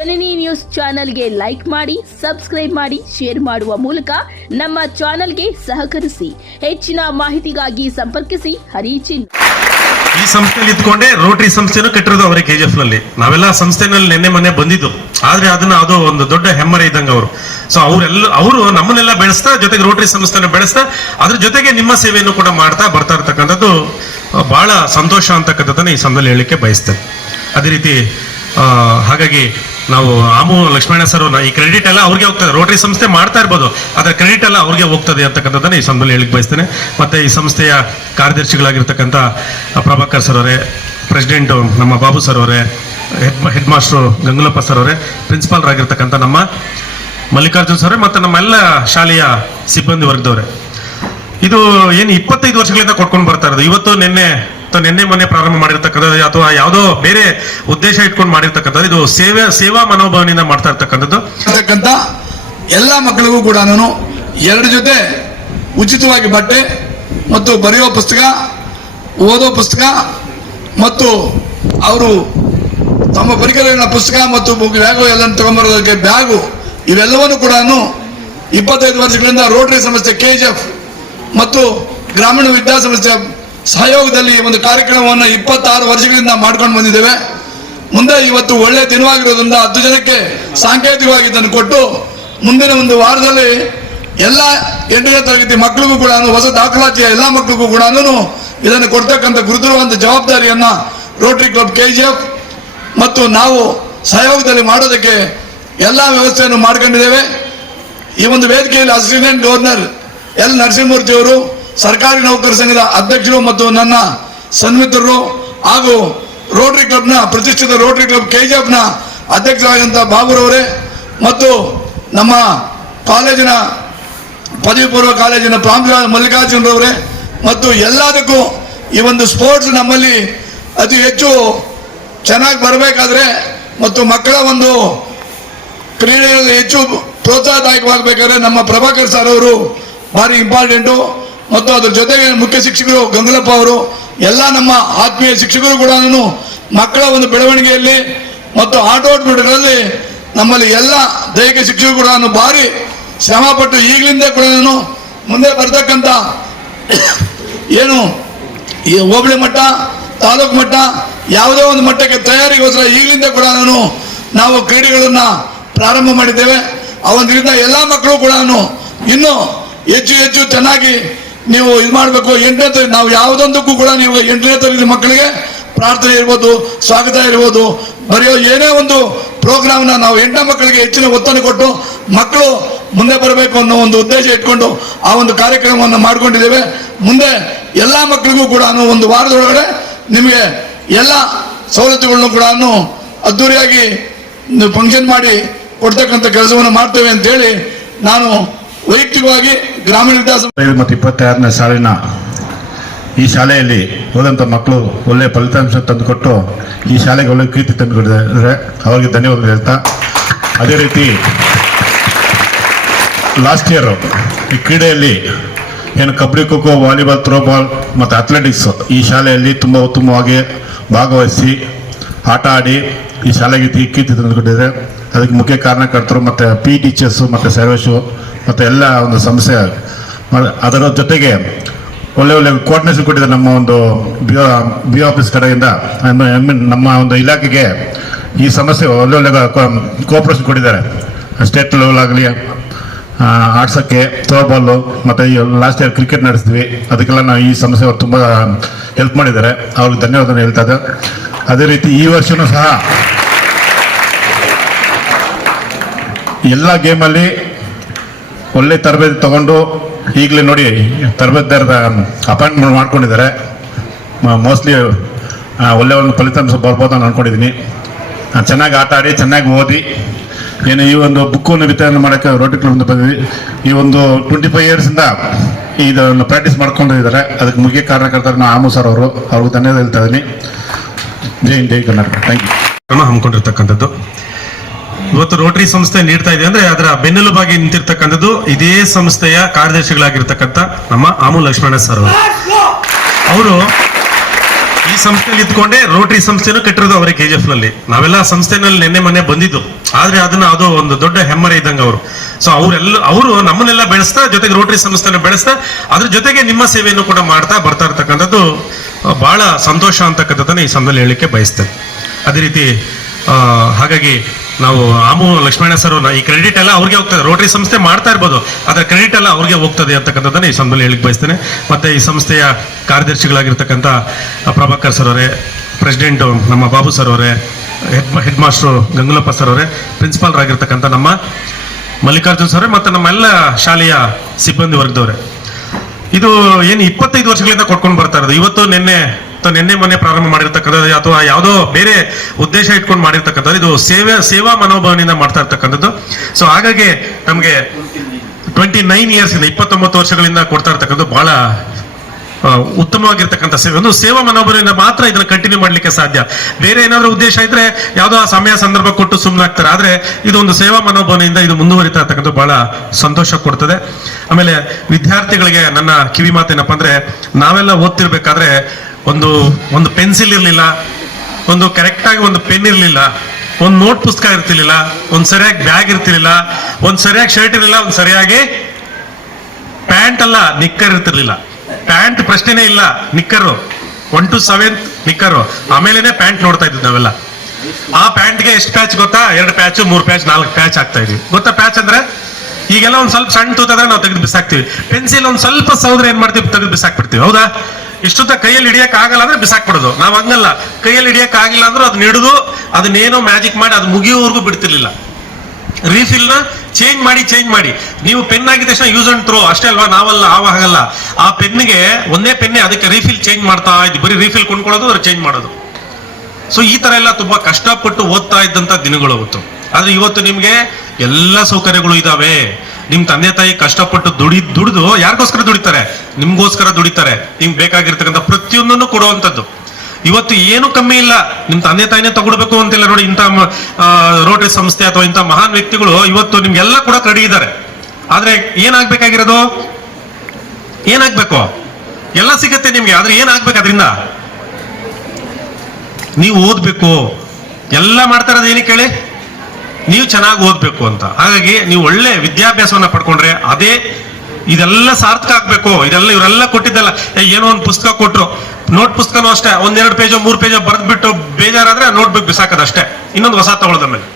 ಜನನಿ news ಚಾನೆಲ್ಗೆ like ಮಾಡಿ, subscribe ಮಾಡಿ, ಶೇರ್ ಮಾಡುವ ಮೂಲಕ ನಮ್ಮ ಚಾನೆಲ್ಗೆ ಸಹಕರಿಸಿ. ಹೆಚ್ಚಿನ ಮಾಹಿತಿಗಾಗಿ ಸಂಪರ್ಕಿಸಿ ಹರಿಚಿನ್. ಈ ಸಂಸ್ಥೆಯಲ್ಲಿ ಇದ್ಕೊಂಡೆ ರೋಟರಿ ಸಂಸ್ಥೆನೂ ಕಟ್ಟಿರೋದು ಅವರೇ ಕೆಜಿಎಫ್ ನಲ್ಲಿ. ನಾವೆಲ್ಲ ಸಂಸ್ಥೆನಲ್ಲಿ ನಿನ್ನೆ ಮೊನ್ನೆ ಬಂದಿದ್ದು, ಆದ್ರೆ ಅದು ಒಂದು ದೊಡ್ಡ ಹೆಮ್ಮರೆ ಇದ್ದಂಗೆ ಅವರು. ಸೊ ಅವರು ನಮ್ಮನ್ನೆಲ್ಲ ಬೆಳೆಸ್ತಾ, ಜೊತೆಗೆ ರೋಟರಿ ಸಂಸ್ಥೆನ ಬೆಳೆಸ್ತಾ, ಅದ್ರ ಜೊತೆಗೆ ನಿಮ್ಮ ಸೇವೆಯನ್ನು ಕೂಡ ಮಾಡ್ತಾ ಬರ್ತಾ ಇರ್ತಕ್ಕಂಥದ್ದು ಬಹಳ ಸಂತೋಷ ಅಂತಕ್ಕಂಥದ್ದನ್ನ ಈ ಸಮಯದಲ್ಲಿ ಹೇಳಲಿಕ್ಕೆ ಬಯಸ್ತೇನೆ. ಅದೇ ರೀತಿ ಹಾಗಾಗಿ ನಾವು ಆಮು ಲಕ್ಷ್ಮಣ ಸರ್ ಈ ಕ್ರೆಡಿಟ್ ಎಲ್ಲ ಅವ್ರಿಗೆ ಹೋಗ್ತದೆ. ರೋಟರಿ ಸಂಸ್ಥೆ ಮಾಡ್ತಾ ಇರ್ಬೋದು, ಅದರ ಕ್ರೆಡಿಟ್ ಎಲ್ಲ ಅವ್ರಿಗೆ ಹೋಗ್ತದೆ ಅಂತಕ್ಕಂಥದ್ದನ್ನ ಈ ಸಂದರ್ಭದಲ್ಲಿ ಹೇಳಿಕ್ ಬಯಸ್ತೇನೆ. ಮತ್ತೆ ಈ ಸಂಸ್ಥೆಯ ಕಾರ್ಯದರ್ಶಿಗಳಾಗಿರ್ತಕ್ಕಂಥ ಪ್ರಭಾಕರ್ ಸರ್ ಅವರೇ, ಪ್ರೆಸಿಡೆಂಟ್ ನಮ್ಮ ಬಾಬು ಸರ್ ಅವರೇ, ಹೆಡ್ ಮಾಸ್ಟರ್ ಗಂಗುಲಪ್ಪ ಸರ್ ಅವರೇ, ಪ್ರಿನ್ಸಿಪಾಲ್ ಆಗಿರ್ತಕ್ಕಂಥ ನಮ್ಮ ಮಲ್ಲಿಕಾರ್ಜುನ್ ಸರ್ ಮತ್ತೆ ನಮ್ಮೆಲ್ಲ ಶಾಲೆಯ ಸಿಬ್ಬಂದಿ ವರ್ಗದವರೇ, ಇದು ಏನು 25 ವರ್ಷಗಳಿಂದ ಕೊಟ್ಕೊಂಡು ಬರ್ತಾ ಇರೋದು. ಇವತ್ತು ನಿನ್ನೆ ಮೊನ್ನೆ ಪ್ರಾರಂಭ ಮಾಡಿರ್ತಕ್ಕಂಥದ್ದು ಅಥವಾ ಯಾವುದೋ ಬೇರೆ ಉದ್ದೇಶ ಇಟ್ಕೊಂಡು ಮಾಡಿರ್ತಕ್ಕಂಥದ್ದು, ಇದು ಸೇವಾ ಮನೋಭಾವನೆಯಿಂದ ಮಾಡ್ತಾ ಇರ್ತಕ್ಕಂಥದ್ದು. ಎಲ್ಲ ಮಕ್ಕಳಿಗೂ ಕೂಡ ನಾನು 2 ಜೊತೆ ಉಚಿತವಾಗಿ ಬಟ್ಟೆ ಮತ್ತು ಬರೆಯುವ ಪುಸ್ತಕ, ಓದೋ ಪುಸ್ತಕ ಮತ್ತು ಅವರು ತಮ್ಮ ಪರಿಕರಗಳ ಪುಸ್ತಕ ಮತ್ತು ಬ್ಯಾಗು ಎಲ್ಲ ತಗೊಂಡ್ಬರೋದಕ್ಕೆ ಬ್ಯಾಗು, ಇವೆಲ್ಲವನ್ನು ಕೂಡ 25 ವರ್ಷಗಳಿಂದ ರೋಟರಿ ಸಂಸ್ಥೆ ಕೆಜಿಎಫ್ ಮತ್ತು ಗ್ರಾಮೀಣ ವಿದ್ಯಾಸಂಸ್ಥೆಯ ಸಹಯೋಗದಲ್ಲಿ ಒಂದು ಕಾರ್ಯಕ್ರಮವನ್ನು 26 ವರ್ಷಗಳಿಂದ ಮಾಡ್ಕೊಂಡು ಬಂದಿದ್ದೇವೆ. ಮುಂದೆ ಇವತ್ತು ಒಳ್ಳೆ ದಿನವಾಗಿರೋದ್ರಿಂದ 10 ಜನಕ್ಕೆ ಸಾಂಕೇತಿಕವಾಗಿ ಇದನ್ನು ಕೊಟ್ಟು ಮುಂದಿನ ಒಂದು ವಾರದಲ್ಲಿ ಎಲ್ಲ 8ನೇ ತರಗತಿ ಮಕ್ಕಳಿಗೂ ಕೂಡ ಹೊಸ ದಾಖಲಾತಿಯ ಎಲ್ಲ ಮಕ್ಕಳಿಗೂ ಕೂಡ ಇದನ್ನು ಕೊಡ್ತಕ್ಕಂಥ ಗುರುತಿರುವಂಥ ಜವಾಬ್ದಾರಿಯನ್ನ ರೋಟರಿ ಕ್ಲಬ್ ಕೆಜಿಎಫ್ ಮತ್ತು ನಾವು ಸಹಯೋಗದಲ್ಲಿ ಮಾಡೋದಕ್ಕೆ ಎಲ್ಲ ವ್ಯವಸ್ಥೆಯನ್ನು ಮಾಡ್ಕೊಂಡಿದ್ದೇವೆ. ಈ ಒಂದು ವೇದಿಕೆಯಲ್ಲಿ ಅಸಿಸ್ಟೆಂಟ್ ಗವರ್ನರ್ ಎಲ್ ನರಸಿಂಹಮೂರ್ತಿ ಅವರು, ಸರ್ಕಾರಿ ನೌಕರ ಸಂಘದ ಅಧ್ಯಕ್ಷರು ಮತ್ತು ನನ್ನ ಸನ್ಮಿತ್ರರು ಹಾಗೂ ರೋಟರಿ ಕ್ಲಬ್ನ ಪ್ರತಿಷ್ಠಿತ ರೋಟರಿ ಕ್ಲಬ್ ಕೆಜಿಎಫ್ನ ಅಧ್ಯಕ್ಷರಾದಂಥ ಬಾಬುರವರೇ ಮತ್ತು ನಮ್ಮ ಕಾಲೇಜಿನ ಪದವಿ ಪೂರ್ವ ಕಾಲೇಜಿನ ಪ್ರಾಂಶುಪಾಲ ಮಲ್ಲಿಕಾರ್ಜುನರವರೇ ಮತ್ತು ಎಲ್ಲದಕ್ಕೂ ಈ ಒಂದು ಸ್ಪೋರ್ಟ್ಸ್ ನಮ್ಮಲ್ಲಿ ಅತಿ ಹೆಚ್ಚು ಚೆನ್ನಾಗಿ ಬರಬೇಕಾದ್ರೆ ಮತ್ತು ಮಕ್ಕಳ ಒಂದು ಕ್ರೀಡೆಯಲ್ಲಿ ಹೆಚ್ಚು ಪ್ರೋತ್ಸಾಹದಾಯಕವಾಗಬೇಕಾದ್ರೆ ನಮ್ಮ ಪ್ರಭಾಕರ್ ಸರ್ ಅವರು ಭಾರಿ ಇಂಪಾರ್ಟೆಂಟು ಮತ್ತು ಅದ್ರ ಜೊತೆಗೆ ಮುಖ್ಯ ಶಿಕ್ಷಕರು ಗಂಗುಲಪ್ಪ ಅವರು, ಎಲ್ಲ ನಮ್ಮ ಆತ್ಮೀಯ ಶಿಕ್ಷಕರು ಕೂಡ ಮಕ್ಕಳ ಒಂದು ಬೆಳವಣಿಗೆಯಲ್ಲಿ ಮತ್ತು ಆಟೋಟಗಳಲ್ಲಿ ನಮ್ಮಲ್ಲಿ ಎಲ್ಲ ದೈಹಿಕ ಶಿಕ್ಷಕರು ಕೂಡ ಭಾರಿ ಶ್ರಮಪಟ್ಟು ಈಗಲಿಂದ ಕೂಡ ಮುಂದೆ ಬರ್ತಕ್ಕಂಥ ಏನು ಈ ಹೋಬಳಿ ಮಟ್ಟ, ತಾಲೂಕು ಮಟ್ಟ, ಯಾವುದೋ ಒಂದು ಮಟ್ಟಕ್ಕೆ ತಯಾರಿಗೋಸ್ಕರ ಈಗಲಿಂದ ಕೂಡ ನಾವು ಕ್ರೀಡೆಗಳನ್ನ ಪ್ರಾರಂಭ ಮಾಡಿದ್ದೇವೆ. ಅವರಿಂದ ಎಲ್ಲ ಮಕ್ಕಳು ಕೂಡ ಇನ್ನೂ ಹೆಚ್ಚು ಚೆನ್ನಾಗಿ ನೀವು ಇದು ಮಾಡಬೇಕು. 8ನೇ ತರಗತಿ ನಾವು ಯಾವುದೊಂದಕ್ಕೂ ಕೂಡ ನೀವು 8ನೇ ತರಗತಿ ಮಕ್ಕಳಿಗೆ ಪ್ರಾರ್ಥನೆ ಇರ್ಬೋದು, ಸ್ವಾಗತ ಇರ್ಬೋದು, ಬರೆಯೋ ಏನೇ ಒಂದು ಪ್ರೋಗ್ರಾಮ್ನ ನಾವು 8ನೇ ಮಕ್ಕಳಿಗೆ ಹೆಚ್ಚಿನ ಒತ್ತನ್ನು ಕೊಟ್ಟು ಮಕ್ಕಳು ಮುಂದೆ ಬರಬೇಕು ಅನ್ನೋ ಒಂದು ಉದ್ದೇಶ ಇಟ್ಕೊಂಡು ಆ ಒಂದು ಕಾರ್ಯಕ್ರಮವನ್ನು ಮಾಡ್ಕೊಂಡಿದ್ದೇವೆ. ಮುಂದೆ ಎಲ್ಲ ಮಕ್ಕಳಿಗೂ ಕೂಡ ಒಂದು ವಾರದೊಳಗಡೆ ನಿಮಗೆ ಎಲ್ಲ ಸವಲತ್ತುಗಳನ್ನು ಕೂಡ ಅದ್ದೂರಿಯಾಗಿ ಫಂಕ್ಷನ್ ಮಾಡಿ ಕೊಡ್ತಕ್ಕಂಥ ಕೆಲಸವನ್ನು ಮಾಡ್ತೇವೆ ಅಂತೇಳಿ ನಾನು ವೈಯಕ್ತಿಕವಾಗಿ ಗ್ರಾಮೀಣ ವಿದ್ಯಾಸಂಸ್ಥೆ ಮತ್ತು 26ನೇ ಸಾಲಿನ ಈ ಶಾಲೆಯಲ್ಲಿ ಹೋದಂಥ ಮಕ್ಕಳು ಒಳ್ಳೆಯ ಫಲಿತಾಂಶ ತಂದುಕೊಟ್ಟು ಈ ಶಾಲೆಗೆ ಒಳ್ಳೆಯ ಕೀರ್ತಿ ತಂದುಕೊಟ್ಟಿದ್ದಾರೆ. ಅವರಿಗೆ ಧನ್ಯವಾದ ಹೇಳ್ತಾ, ಅದೇ ರೀತಿ ಲಾಸ್ಟ್ ಇಯರ್ ಈ ಕ್ರೀಡೆಯಲ್ಲಿ ಏನು ಕಬಡ್ಡಿ, ಖೋ ಖೋ, ವಾಲಿಬಾಲ್, ಥ್ರೋಬಾಲ್ ಮತ್ತು ಅಥ್ಲೆಟಿಕ್ಸ್ ಈ ಶಾಲೆಯಲ್ಲಿ ತುಂಬ ಉತ್ತಮವಾಗಿ ಭಾಗವಹಿಸಿ ಆಟ ಆಡಿ ಈ ಶಾಲೆಗೆ ಕೀರ್ತಿ ತಂದುಕೊಟ್ಟಿದೆ. ಅದಕ್ಕೆ ಮುಖ್ಯ ಕಾರಣಕರ್ತರು ಮತ್ತು ಪಿ ಟೀಚರ್ಸು ಮತ್ತು ಸರ್ವೇಶು ಮತ್ತು ಎಲ್ಲ ಒಂದು ಸಂಸ್ಥೆ, ಅದರ ಜೊತೆಗೆ ಒಳ್ಳೆ ಕೋಆರ್ಡಿನೇಷನ್ ಕೊಟ್ಟಿದ್ದಾರೆ. ನಮ್ಮ ಒಂದು ಬಿ ಆಫೀಸ್ ಕಡೆಯಿಂದ ನಮ್ಮ ಒಂದು ಇಲಾಖೆಗೆ ಈ ಸಮಸ್ಯೆ ಒಳ್ಳೆ ಕೋಆಪರೇಷನ್ ಕೊಟ್ಟಿದ್ದಾರೆ. ಸ್ಟೇಟ್ ಲೆವೆಲ್ ಆಗಲಿ ಆಡ್ಸೋಕ್ಕೆ, ಥ್ರೋಬಾಲು ಮತ್ತು ಈ ಲಾಸ್ಟ್ ಇಯರ್ ಕ್ರಿಕೆಟ್ ನಡೆಸಿದ್ವಿ, ಅದಕ್ಕೆಲ್ಲ ನಾವು ಈ ಸಮಸ್ಯೆ ಅವ್ರು ತುಂಬ ಹೆಲ್ಪ್ ಮಾಡಿದ್ದಾರೆ. ಅವ್ರಿಗೆ ಧನ್ಯವಾದ ಹೇಳ್ತಾ ಇದ್ದೆ. ಅದೇ ರೀತಿ ಈ ವರ್ಷವೂ ಸಹ ಎಲ್ಲ ಗೇಮಲ್ಲಿ ಒಳ್ಳೆ ತರಬೇತಿ ತಗೊಂಡು ಈಗಲೇ ನೋಡಿ ತರಬೇತಿದಾರದ ಅಪಾಯಿಂಟ್ಮೆಂಟ್ ಮಾಡ್ಕೊಂಡಿದ್ದಾರೆ. ಮೋಸ್ಟ್ಲಿ ಒಳ್ಳೆ ಒಂದು ಫಲಿತಾಂಶ ಬರ್ಬೋದು ಅಂತ ಅಂದ್ಕೊಂಡಿದ್ದೀನಿ. ಚೆನ್ನಾಗಿ ಆಟ ಆಡಿ, ಚೆನ್ನಾಗಿ ಓದಿ, ಏನು ಈ ಒಂದು ಬುಕ್ಕನ್ನು ವಿತರಣೆ ಮಾಡೋಕ್ಕೆ ರೋಟರಿ ಕ್ಲಬ್ನಿಂದ ಬಂದಿದ್ವಿ. ಈ ಒಂದು 25 ಇಯರ್ಸಿಂದ ಇದನ್ನು ಪ್ರಾಕ್ಟೀಸ್ ಮಾಡ್ಕೊಂಡಿದ್ದಾರೆ. ಅದಕ್ಕೆ ಮುಖ್ಯ ಕಾರಣಕರ್ತರು ಆಮು ಸರ್ ಅವರು, ಅವ್ರಿಗೆ ಧನ್ಯವಾದ ಹೇಳ್ತಾ ಇದ್ದೀನಿ. ಜೈ ಕರ್ನಾಟಕ. Thank you. ಹಮ್ಮಿಕೊಂಡಿರ್ತಕ್ಕಂಥದ್ದು ಇವತ್ತು ರೋಟರಿ ಸಂಸ್ಥೆ ನೀಡ್ತಾ ಇದೆ ಅಂದ್ರೆ ಅದರ ಬೆನ್ನೆಲುಬಾಗಿ ನಿಂತಿರ್ತಕ್ಕಂಥದ್ದು ಇದೇ ಸಂಸ್ಥೆಯ ಕಾರ್ಯದರ್ಶಿಗಳಾಗಿರ್ತಕ್ಕಂಥ ನಮ್ಮ ಆಮು ಲಕ್ಷ್ಮಣ ಸರ್ ಅವರು. ಈ ಸಂಸ್ಥೆಯಲ್ಲಿ ಇದ್ಕೊಂಡೆ ರೋಟರಿ ಸಂಸ್ಥೆನೂ ಕಟ್ಟಿರೋದು ಅವರೇ KGF ನಲ್ಲಿ. ನಾವೆಲ್ಲ ಸಂಸ್ಥೆನಲ್ಲಿ ನಿನ್ನೆ ಮೊನ್ನೆ ಬಂದಿದ್ದು, ಆದ್ರೆ ಅದು ಒಂದು ದೊಡ್ಡ ಹೆಮ್ಮರ ಇದ್ದಂಗೆ ಅವರು. ಸೊ ಅವರು ನಮ್ಮನ್ನೆಲ್ಲ ಬೆಳೆಸ್ತಾ, ಜೊತೆಗೆ ರೋಟರಿ ಸಂಸ್ಥೆನ ಬೆಳೆಸ್ತಾ, ಅದ್ರ ಜೊತೆಗೆ ನಿಮ್ಮ ಸೇವೆಯನ್ನು ಕೂಡ ಮಾಡ್ತಾ ಬರ್ತಾ ಇರ್ತಕ್ಕಂಥದ್ದು ಬಹಳ ಸಂತೋಷ ಅಂತಕ್ಕಂಥದ್ದನ್ನ ಈ ಸಮಯದಲ್ಲಿ ಹೇಳಲಿಕ್ಕೆ ಬಯಸ್ತೇನೆ. ಅದೇ ರೀತಿ ಹಾಗಾಗಿ ನಾವು ಆಮು ಲಕ್ಷ್ಮಣ ಸರ್ ಈ ಕ್ರೆಡಿಟ್ ಎಲ್ಲ ಅವ್ರಿಗೆ ಹೋಗ್ತದೆ. ರೋಟರಿ ಸಂಸ್ಥೆ ಮಾಡ್ತಾ ಇರ್ಬೋದು, ಅದರ ಕ್ರೆಡಿಟ್ ಎಲ್ಲ ಅವ್ರಿಗೆ ಹೋಗ್ತದೆ ಅಂತಕ್ಕಂಥದ್ದನ್ನ ಈ ಸಮಯದಲ್ಲಿ ಹೇಳಿಕ್ ಬಯಸ್ತೇನೆ. ಮತ್ತೆ ಈ ಸಂಸ್ಥೆಯ ಕಾರ್ಯದರ್ಶಿಗಳಾಗಿರ್ತಕ್ಕಂಥ ಪ್ರಭಾಕರ್ ಸರ್ ಅವರೇ, ಪ್ರೆಸಿಡೆಂಟ್ ನಮ್ಮ ಬಾಬು ಸರ್ ಅವರೇ, ಹೆಡ್ ಮಾಸ್ಟರ್ ಗಂಗುಲಪ್ಪ ಸರ್ ಅವರೇ, ಪ್ರಿನ್ಸಿಪಾಲ್ ಆಗಿರ್ತಕ್ಕಂಥ ನಮ್ಮ ಮಲ್ಲಿಕಾರ್ಜುನ್ ಸರ್, ಮತ್ತೆ ನಮ್ಮೆಲ್ಲ ಶಾಲೆಯ ಸಿಬ್ಬಂದಿ ವರ್ಗದವರೇ, ಇದು ಏನು 25 ವರ್ಷಗಳಿಂದ ಕೊಟ್ಕೊಂಡು ಬರ್ತಾ ಇರೋದು. ಇವತ್ತು ನಿನ್ನೆ ಮೊನ್ನೆ ಪ್ರಾರಂಭ ಮಾಡಿರ್ತಕ್ಕಂಥದ್ದು ಅಥವಾ ಯಾವುದೋ ಬೇರೆ ಉದ್ದೇಶ ಇಟ್ಕೊಂಡು ಮಾಡಿರ್ತಕ್ಕಂಥದ್ದು, ಇದು ಸೇವಾ ಮನೋಭಾವನೆಯಿಂದ ಮಾಡ್ತಾ ಇರ್ತಕ್ಕಂಥದ್ದು. ಸೊ ಹಾಗಾಗಿ ನಮಗೆ 29 ಇಯರ್ಸ್ ಇಂದ 29 ವರ್ಷಗಳಿಂದ ಕೊಡ್ತಾ ಇರ್ತಕ್ಕಂಥದ್ದು ಬಹಳ ಉತ್ತಮವಾಗಿರ್ತಕ್ಕಂಥ ಸೇವೆ. ಒಂದು ಸೇವಾ ಮನೋಭಾವನೆಯಿಂದ ಮಾತ್ರ ಇದನ್ನ ಕಂಟಿನ್ಯೂ ಮಾಡ್ಲಿಕ್ಕೆ ಸಾಧ್ಯ. ಬೇರೆ ಏನಾದ್ರೂ ಉದ್ದೇಶ ಇದ್ರೆ ಯಾವುದೋ ಸಮಯ ಸಂದರ್ಭ ಕೊಟ್ಟು ಸುಮ್ಮನಾಗ್ತಾರೆ. ಆದ್ರೆ ಇದು ಒಂದು ಸೇವಾ ಮನೋಭಾವನೆಯಿಂದ ಇದು ಮುಂದುವರಿತಾ ಇರ್ತಕ್ಕಂಥ ಬಹಳ ಸಂತೋಷ ಕೊಡ್ತದೆ. ಆಮೇಲೆ ವಿದ್ಯಾರ್ಥಿಗಳಿಗೆ ನನ್ನ ಕಿವಿ ಮಾತೇನಪ್ಪ ಅಂದ್ರೆ, ನಾವೆಲ್ಲ ಓದ್ತಿರ್ಬೇಕಾದ್ರೆ ಒಂದು ಪೆನ್ಸಿಲ್ ಇರ್ಲಿಲ್ಲ, ಒಂದು ಕರೆಕ್ಟ್ ಆಗಿ ಒಂದು ಪೆನ್ ಇರ್ಲಿಲ್ಲ, ಒಂದು ನೋಟ್ ಪುಸ್ತಕ ಇರ್ತಿರ್ಲಿಲ್ಲ, ಒಂದು ಸರಿಯಾಗಿ ಬ್ಯಾಗ್ ಇರ್ತಿರ್ಲಿಲ್ಲ, ಒಂದು ಸರಿಯಾಗಿ ಶರ್ಟ್ ಇರಲಿಲ್ಲ, ಒಂದು ಸರಿಯಾಗಿ ಪ್ಯಾಂಟ್ ಅಲ್ಲ ನಿಕ್ಕರ್ ಇರ್ತಿರ್ಲಿಲ್ಲ. ಪ್ಯಾಂಟ್ ಪ್ರಶ್ನೆನೇ ಇಲ್ಲ, ನಿಕ್ಕರು 1 to 7 ನಿಕ್ಕರು, ಆಮೇಲೆನೆ ಪ್ಯಾಂಟ್ ನೋಡ್ತಾ ಇದ್ವಿ ನಾವೆಲ್ಲ. ಆ ಪ್ಯಾಂಟ್ಗೆ ಎಷ್ಟು ಪ್ಯಾಚ್ ಗೊತ್ತಾ? 2 ಪ್ಯಾಚ್ 3 ಪ್ಯಾಚ್ 4 ಪ್ಯಾಚ್ ಆಗ್ತಾ ಇದ್ವಿ. ಗೊತ್ತಾ ಪ್ಯಾಚ್ ಅಂದ್ರೆ? ಈಗೆಲ್ಲ ಒಂದ್ ಸ್ವಲ್ಪ ಸಣ್ಣ ತೂತಾದ್ರೆ ನಾವು ತೆಗೆದು ಬಿಸಾಕ್ತಿವಿ. ಪೆನ್ಸಿಲ್ ಒಂದ್ ಸ್ವಲ್ಪ ಸೌದ್ರೆ ಏನ್ ಮಾಡ್ತೀವಿ? ತೆಗೆದು ಬಿಸಾಕ್ಬಿಡ್ತೀವಿ. ಹೌದಾ? ಇಷ್ಟೊತ್ತ ಕೈಯಲ್ಲಿ ಹಿಡಿಯಕ್ ಆಗಲ್ಲ ಅಂದ್ರೆ ಬಿಸಾಕ್ಬಿಡೋದು. ನಾವ್ ಹಂಗಲ್ಲ, ಕೈಯಲ್ಲಿ ಹಿಡಿಯಕ್ ಆಗಿಲ್ಲ ಅಂದ್ರೆ ಅದನ್ನ ಹಿಡಿದು ಅದನ್ನೇನೋ ಮ್ಯಾಜಿಕ್ ಮಾಡಿ ಅದು ಮುಗಿಯೋವರೆಗೂ ಬಿಡ್ತಿರ್ಲಿಲ್ಲ. ರೀಫಿಲ್ ನ ಚೇಂಜ್ ಮಾಡಿ ನೀವು ಪೆನ್ ಆಗಿದ ತಕ್ಷಣ ಯೂಸ್ ಅಂಡ್ ಥ್ರೋ ಅಷ್ಟೇ ಅಲ್ವಾ? ನಾವಲ್ಲ, ಆವಾಗಲ್ಲ. ಆ ಪೆನ್ಗೆ ಒಂದೇ ಪೆನ್ನೆ, ಅದಕ್ಕೆ ರೀಫಿಲ್ ಚೇಂಜ್ ಮಾಡ್ತಾ ಇದ್ವಿ. ಬರೀ ರೀಫಿಲ್ ಕೊಂಡ್ಕೊಳ್ಳೋದು, ಅದ್ರ ಚೇಂಜ್ ಮಾಡೋದು. ಸೊ ಈ ತರ ಎಲ್ಲ ತುಂಬಾ ಕಷ್ಟಪಟ್ಟು ಓದ್ತಾ ಇದ್ದಂತ ದಿನಗಳು ಅವತ್ತು. ಆದ್ರೆ ಇವತ್ತು ನಿಮ್ಗೆ ಎಲ್ಲ ಸೌಕರ್ಯಗಳು ಇದಾವೆ. ನಿಮ್ ತಂದೆ ತಾಯಿ ಕಷ್ಟಪಟ್ಟು ದುಡಿದು ಯಾರಿಗೋಸ್ಕರ ದುಡಿತಾರೆ? ನಿಮ್ಗೋಸ್ಕರ ದುಡಿತಾರೆ. ನಿಮ್ಗೆ ಬೇಕಾಗಿರ್ತಕ್ಕಂಥ ಪ್ರತಿಯೊಂದನ್ನು ಕೊಡುವಂಥದ್ದು. ಇವತ್ತು ಏನು ಕಮ್ಮಿ ಇಲ್ಲ. ನಿಮ್ ತಂದೆ ತಾಯಿನೇ ತಗೊಳ್ಬೇಕು ಅಂತಿಲ್ಲ ನೋಡಿ. ಇಂಥ ರೋಟರಿ ಸಂಸ್ಥೆ ಅಥವಾ ಇಂಥ ಮಹಾನ್ ವ್ಯಕ್ತಿಗಳು ಇವತ್ತು ನಿಮ್ಗೆಲ್ಲ ಕೂಡ ರೆಡಿ ಇದ್ದಾರೆ. ಆದ್ರೆ ಏನಾಗ್ಬೇಕಾಗಿರೋದು? ಏನಾಗ್ಬೇಕು? ಎಲ್ಲ ಸಿಗತ್ತೆ ನಿಮ್ಗೆ, ಆದ್ರೆ ಏನಾಗ್ಬೇಕು? ಅದರಿಂದ ನೀವು ಓದ್ಬೇಕು. ಎಲ್ಲ ಮಾಡ್ತಾ ಇರೋದು ಏನಕ್ಕೆ ಹೇಳಿ? ನೀವು ಚೆನ್ನಾಗಿ ಓದ್ಬೇಕು ಅಂತ. ಹಾಗಾಗಿ ನೀವು ಒಳ್ಳೆ ವಿದ್ಯಾಭ್ಯಾಸವನ್ನ ಪಡ್ಕೊಂಡ್ರೆ ಇದೆಲ್ಲ ಸಾರ್ಥಕ ಆಗ್ಬೇಕು. ಇವರೆಲ್ಲ ಕೊಟ್ಟಿದ್ದಲ್ಲ, ಏನೋ ಒಂದು ಪುಸ್ತಕ ಕೊಟ್ರು, ನೋಟ್ ಪುಸ್ತಕನೂ ಅಷ್ಟೇ, 1-2 ಪೇಜೋ 3 ಪೇಜೋ ಬರೆದ್ಬಿಟ್ಟು ಬೇಜಾರಾದ್ರೆ ನೋಟ್ಬುಕ್ ಬಿಸಾಕದಷ್ಟೇ, ಇನ್ನೊಂದು ಹೊಸ ತಗೊಳ್ಳೋದಮೇಲೆ.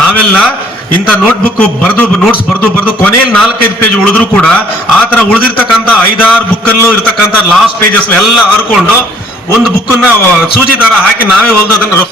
ನಾವೆಲ್ಲ ಇಂಥ ನೋಟ್ಸ್ ಬರೆದು ಕೊನೆಯಲ್ಲಿ 4-5 ಪೇಜ್ ಉಳಿದ್ರು ಕೂಡ ಆ ತರ ಉಳಿದಿರ್ತಕ್ಕಂಥ 5-6 ಬುಕ್ಕಲ್ಲೂ ಇರ್ತಕ್ಕಂಥ ಲಾಸ್ಟ್ ಪೇಜಸ್ ಎಲ್ಲ ಹರ್ಕೊಂಡು ಒಂದು ಬುಕ್ಕನ್ನ ಸೂಜಿ ದಾರ ಹಾಕಿ ನಾವೇ ಓದೋದನ್ನ